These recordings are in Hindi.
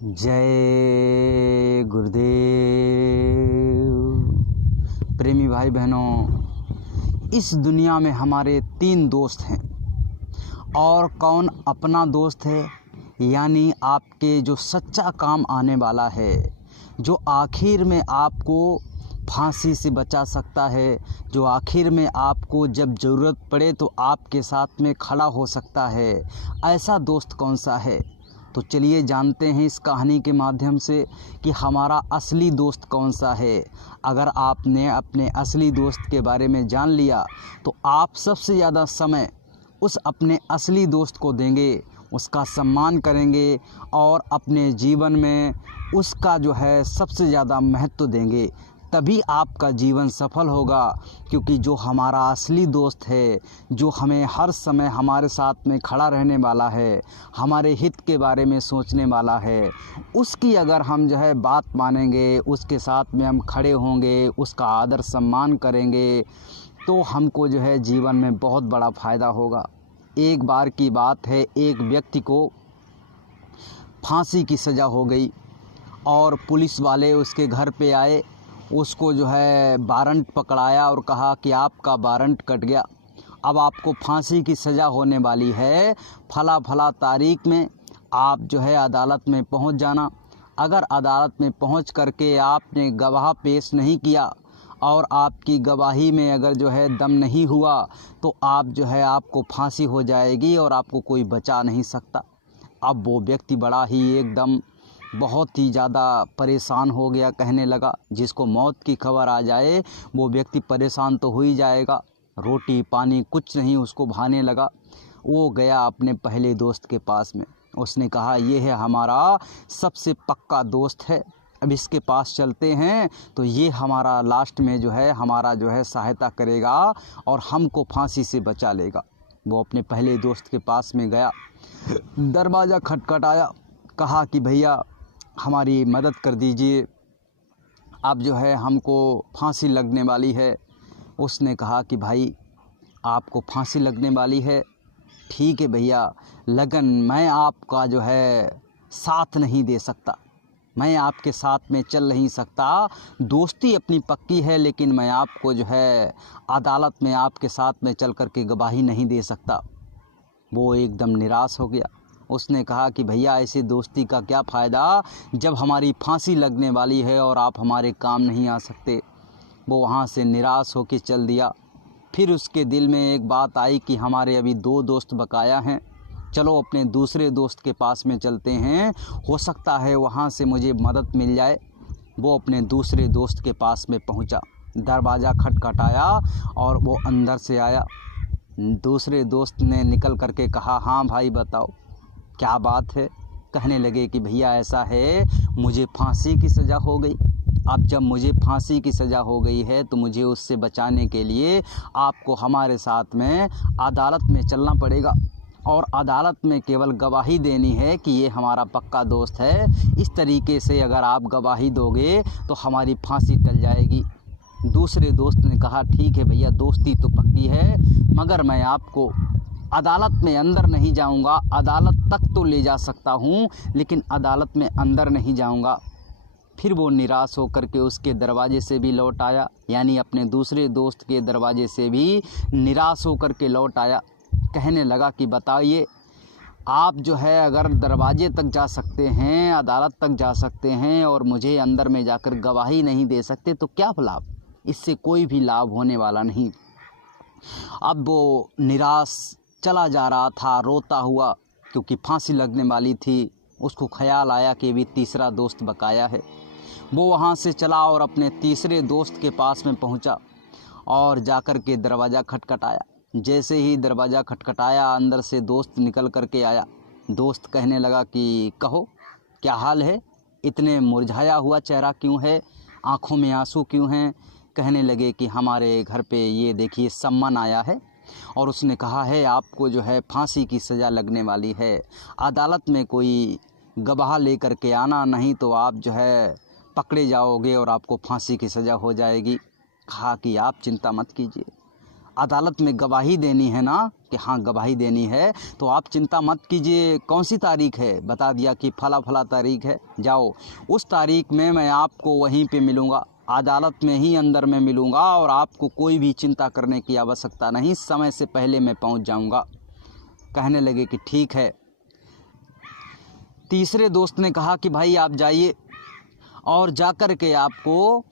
जय गुरुदेव। प्रेमी भाई बहनों, इस दुनिया में हमारे 3 दोस्त हैं। और कौन अपना दोस्त है? यानी आपके जो सच्चा काम आने वाला है, जो आखिर में आपको फांसी से बचा सकता है, जो आखिर में आपको जब ज़रूरत पड़े तो आपके साथ में खड़ा हो सकता है। ऐसा दोस्त कौन सा है? तो चलिए जानते हैं इस कहानी के माध्यम से कि हमारा असली दोस्त कौन सा है। अगर आपने अपने असली दोस्त के बारे में जान लिया तो आप सबसे ज़्यादा समय उस अपने असली दोस्त को देंगे, उसका सम्मान करेंगे और अपने जीवन में उसका जो है सबसे ज़्यादा महत्व देंगे। तभी आपका जीवन सफल होगा, क्योंकि जो हमारा असली दोस्त है, जो हमें हर समय हमारे साथ में खड़ा रहने वाला है, हमारे हित के बारे में सोचने वाला है, उसकी अगर हम जो है बात मानेंगे, उसके साथ में हम खड़े होंगे, उसका आदर सम्मान करेंगे, तो हमको जो है जीवन में बहुत बड़ा फ़ायदा होगा। एक बार की बात है, एक व्यक्ति को फांसी की सज़ा हो गई और पुलिस वाले उसके घर पे आए, उसको जो है वारंट पकड़ाया और कहा कि आपका वारंट कट गया, अब आपको फांसी की सज़ा होने वाली है। फला फला तारीख में आप जो है अदालत में पहुंच जाना। अगर अदालत में पहुंच करके आपने गवाह पेश नहीं किया और आपकी गवाही में अगर जो है दम नहीं हुआ तो आप जो है आपको फांसी हो जाएगी और आपको कोई बचा नहीं सकता। अब वो व्यक्ति बड़ा ही एकदम बहुत ही ज़्यादा परेशान हो गया। कहने लगा, जिसको मौत की खबर आ जाए वो व्यक्ति परेशान तो हो ही जाएगा। रोटी पानी कुछ नहीं उसको भाने लगा। वो गया अपने पहले दोस्त के पास में। उसने कहा, ये है हमारा सबसे पक्का दोस्त है, अब इसके पास चलते हैं तो ये हमारा लास्ट में जो है हमारा जो है सहायता करेगा और हमको फांसी से बचा लेगा। वो अपने पहले दोस्त के पास में गया, दरवाज़ा खटखटाया, कहा कि भैया हमारी मदद कर दीजिए, अब जो है हमको फांसी लगने वाली है। उसने कहा कि भाई आपको फांसी लगने वाली है, ठीक है भैया, लगन मैं आपका जो है साथ नहीं दे सकता, मैं आपके साथ में चल नहीं सकता। दोस्ती अपनी पक्की है, लेकिन मैं आपको जो है अदालत में आपके साथ में चल कर के गवाही नहीं दे सकता। वो एकदम निराश हो गया। उसने कहा कि भैया ऐसी दोस्ती का क्या फ़ायदा जब हमारी फांसी लगने वाली है और आप हमारे काम नहीं आ सकते। वो वहाँ से निराश होकर चल दिया। फिर उसके दिल में एक बात आई कि हमारे अभी 2 दोस्त बकाया हैं, चलो अपने दूसरे दोस्त के पास में चलते हैं, हो सकता है वहाँ से मुझे मदद मिल जाए। वो अपने दूसरे दोस्त के पास में पहुँचा, दरवाज़ा खटखटाया और वो अंदर से आया। दूसरे दोस्त ने निकल करके कहा, हाँ भाई बताओ क्या बात है। कहने लगे कि भैया ऐसा है, मुझे फांसी की सज़ा हो गई। अब जब मुझे फांसी की सज़ा हो गई है तो मुझे उससे बचाने के लिए आपको हमारे साथ में अदालत में चलना पड़ेगा और अदालत में केवल गवाही देनी है कि ये हमारा पक्का दोस्त है। इस तरीके से अगर आप गवाही दोगे तो हमारी फांसी टल जाएगी। दूसरे दोस्त ने कहा, ठीक है भैया, दोस्ती तो पक्की है, मगर मैं आपको अदालत में अंदर नहीं जाऊंगा। अदालत तक तो ले जा सकता हूं, लेकिन अदालत में अंदर नहीं जाऊंगा। फिर वो निराश होकर के उसके दरवाजे से भी लौट आया, यानी अपने दूसरे दोस्त के दरवाजे से भी निराश होकर के लौट आया। कहने लगा कि बताइए, आप जो है अगर दरवाजे तक जा सकते हैं, अदालत तक जा सकते हैं और मुझे अंदर में जाकर गवाही नहीं दे सकते तो क्या लाभ? इससे कोई भी लाभ होने वाला नहीं। अब वो निराश चला जा रहा था, रोता हुआ, क्योंकि फांसी लगने वाली थी। उसको ख्याल आया कि भी तीसरा दोस्त बकाया है। वो वहाँ से चला और अपने तीसरे दोस्त के पास में पहुँचा और जाकर के दरवाज़ा खटखटाया। जैसे ही दरवाज़ा खटखटाया, अंदर से दोस्त निकल कर के आया। दोस्त कहने लगा कि कहो क्या हाल है, इतने मुरझाया हुआ चेहरा क्यों है, आँखों में आंसू क्यों हैं? कहने लगे कि हमारे घर पे ये देखिए सम्मन आया है और उसने कहा है आपको जो है फांसी की सज़ा लगने वाली है। अदालत में कोई गवाह लेकर के आना, नहीं तो आप जो है पकड़े जाओगे और आपको फांसी की सज़ा हो जाएगी। कहा कि आप चिंता मत कीजिए, अदालत में गवाही देनी है ना, कि हाँ गवाही देनी है, तो आप चिंता मत कीजिए। कौन सी तारीख है, बता दिया कि फला फला तारीख है, जाओ उस तारीख में मैं आपको वहीं पे मिलूँगा, अदालत में ही अंदर में मिलूँगा, और आपको कोई भी चिंता करने की आवश्यकता नहीं, समय से पहले मैं पहुँच जाऊँगा। कहने लगे कि ठीक है। तीसरे दोस्त ने कहा कि भाई आप जाइए, और जाकर के आपको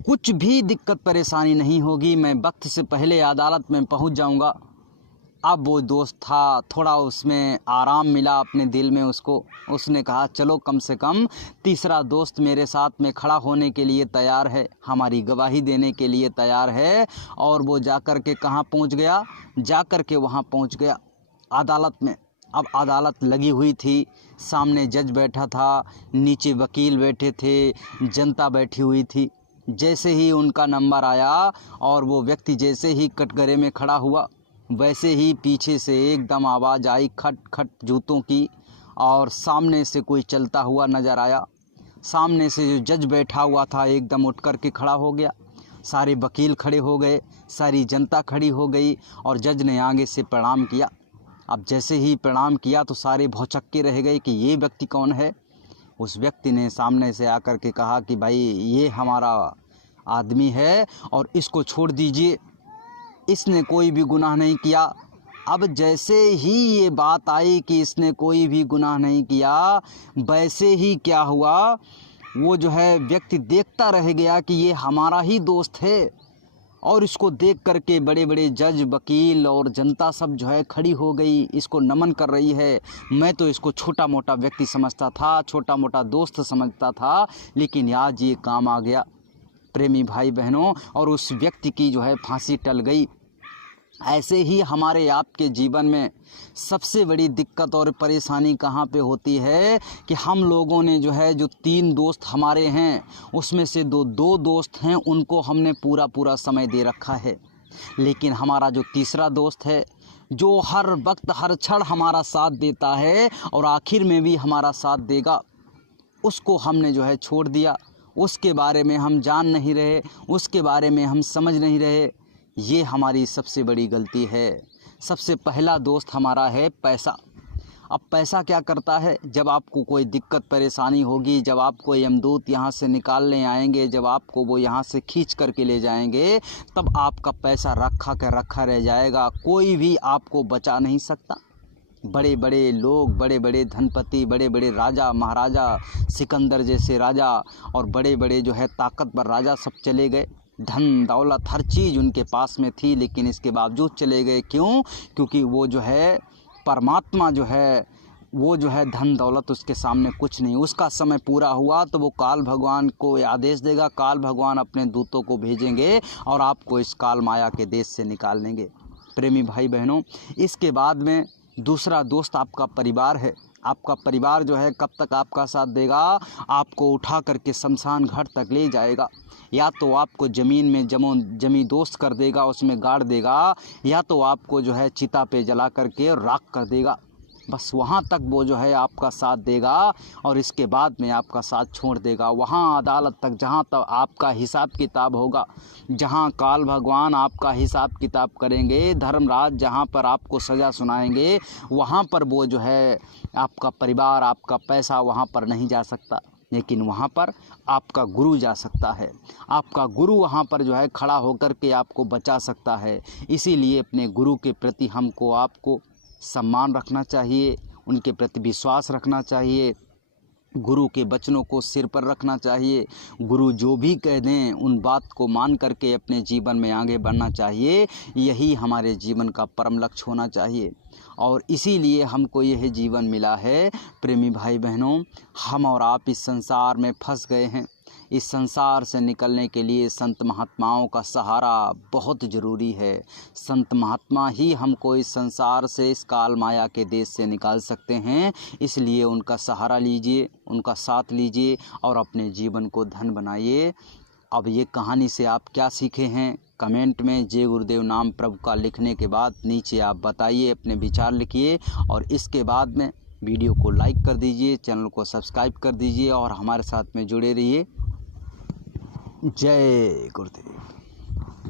कुछ भी दिक्कत परेशानी नहीं होगी, मैं वक्त से पहले अदालत में पहुंच जाऊंगा। अब वो दोस्त था, थोड़ा उसमें आराम मिला अपने दिल में उसको। उसने कहा चलो कम से कम तीसरा दोस्त मेरे साथ में खड़ा होने के लिए तैयार है, हमारी गवाही देने के लिए तैयार है। और वो जाकर के कहाँ पहुंच गया, जाकर के वहाँ पहुंच गया अदालत में। अब अदालत लगी हुई थी, सामने जज बैठा था, नीचे वकील बैठे थे, जनता बैठी हुई थी। जैसे ही उनका नंबर आया और वो व्यक्ति जैसे ही कटघरे में खड़ा हुआ, वैसे ही पीछे से एकदम आवाज़ आई खट खट जूतों की, और सामने से कोई चलता हुआ नज़र आया। सामने से जो जज बैठा हुआ था एकदम उठ कर के खड़ा हो गया, सारे वकील खड़े हो गए, सारी जनता खड़ी हो गई, और जज ने आगे से प्रणाम किया। अब जैसे ही प्रणाम किया तो सारे भौचक्के रह गए कि ये व्यक्ति कौन है। उस व्यक्ति ने सामने से आकर के कहा कि भाई ये हमारा आदमी है और इसको छोड़ दीजिए, इसने कोई भी गुनाह नहीं किया। अब जैसे ही ये बात आई कि इसने कोई भी गुनाह नहीं किया, वैसे ही क्या हुआ, वो जो है व्यक्ति देखता रह गया कि ये हमारा ही दोस्त है। और इसको देख करके बड़े बड़े जज, वकील और जनता सब जो है खड़ी हो गई, इसको नमन कर रही है। मैं तो इसको छोटा मोटा व्यक्ति समझता था, छोटा मोटा दोस्त समझता था, लेकिन आज ये काम आ गया प्रेमी भाई बहनों, और उस व्यक्ति की जो है फांसी टल गई। ऐसे ही हमारे आपके जीवन में सबसे बड़ी दिक्कत और परेशानी कहाँ पे होती है कि हम लोगों ने जो है, जो 3 दोस्त हमारे हैं उसमें से दो दोस्त हैं, उनको हमने पूरा समय दे रखा है, लेकिन हमारा जो तीसरा दोस्त है, जो हर वक्त हर क्षण हमारा साथ देता है और आखिर में भी हमारा साथ देगा, उसको हमने जो है छोड़ दिया। उसके बारे में हम जान नहीं रहे, उसके बारे में हम समझ नहीं रहे। ये हमारी सबसे बड़ी गलती है। सबसे पहला दोस्त हमारा है पैसा। अब पैसा क्या करता है, जब आपको कोई दिक्कत परेशानी होगी, जब आपको यमदूत यहाँ से निकालने आएंगे, जब आपको वो यहाँ से खींच करके ले जाएंगे, तब आपका पैसा रखा रह जाएगा, कोई भी आपको बचा नहीं सकता। बड़े बड़े लोग, बड़े बड़े धनपति, बड़े बड़े राजा महाराजा, सिकंदर जैसे राजा और बड़े बड़े जो है ताकतवर राजा सब चले गए, धन दौलत हर चीज़ उनके पास में थी, लेकिन इसके बावजूद चले गए। क्यों? क्योंकि वो जो है परमात्मा जो है, वो जो है धन दौलत उसके सामने कुछ नहीं। उसका समय पूरा हुआ तो वो काल भगवान को आदेश देगा, काल भगवान अपने दूतों को भेजेंगे और आपको इस काल माया के देश से निकाल लेंगे। प्रेमी भाई बहनों, इसके बाद में दूसरा दोस्त आपका परिवार है। आपका परिवार जो है कब तक आपका साथ देगा, आपको उठा करके शमशान घाट तक ले जाएगा, या तो आपको ज़मीन में जमी दोस्त कर देगा, उसमें गाड़ देगा, या तो आपको जो है चिता पे जला करके राख कर देगा। बस वहाँ तक वो जो है आपका साथ देगा और इसके बाद में आपका साथ छोड़ देगा। वहाँ अदालत तक, जहाँ तक आपका हिसाब किताब होगा, जहाँ काल भगवान आपका हिसाब किताब करेंगे, धर्मराज जहाँ पर आपको सज़ा सुनाएंगे, वहाँ पर वो जो है आपका परिवार, आपका पैसा वहाँ पर नहीं जा सकता, लेकिन वहाँ पर आपका गुरु जा सकता है। आपका गुरु वहाँ पर जो है खड़ा होकर के आपको बचा सकता है। इसीलिए अपने गुरु के प्रति हमको आपको सम्मान रखना चाहिए, उनके प्रति विश्वास रखना चाहिए, गुरु के वचनों को सिर पर रखना चाहिए। गुरु जो भी कह दें उन बात को मान करके अपने जीवन में आगे बढ़ना चाहिए। यही हमारे जीवन का परम लक्ष्य होना चाहिए और इसीलिए हमको यह जीवन मिला है। प्रेमी भाई बहनों, हम और आप इस संसार में फंस गए हैं। इस संसार से निकलने के लिए संत महात्माओं का सहारा बहुत ज़रूरी है। संत महात्मा ही हमको इस संसार से, इस काल माया के देश से निकाल सकते हैं। इसलिए उनका सहारा लीजिए, उनका साथ लीजिए और अपने जीवन को धन बनाइए। अब ये कहानी से आप क्या सीखे हैं, कमेंट में जय गुरुदेव नाम प्रभु का लिखने के बाद नीचे आप बताइए, अपने विचार लिखिए और इसके बाद में वीडियो को लाइक कर दीजिए, चैनल को सब्सक्राइब कर दीजिए और हमारे साथ में जुड़े रहिए। जय गुरुदेव।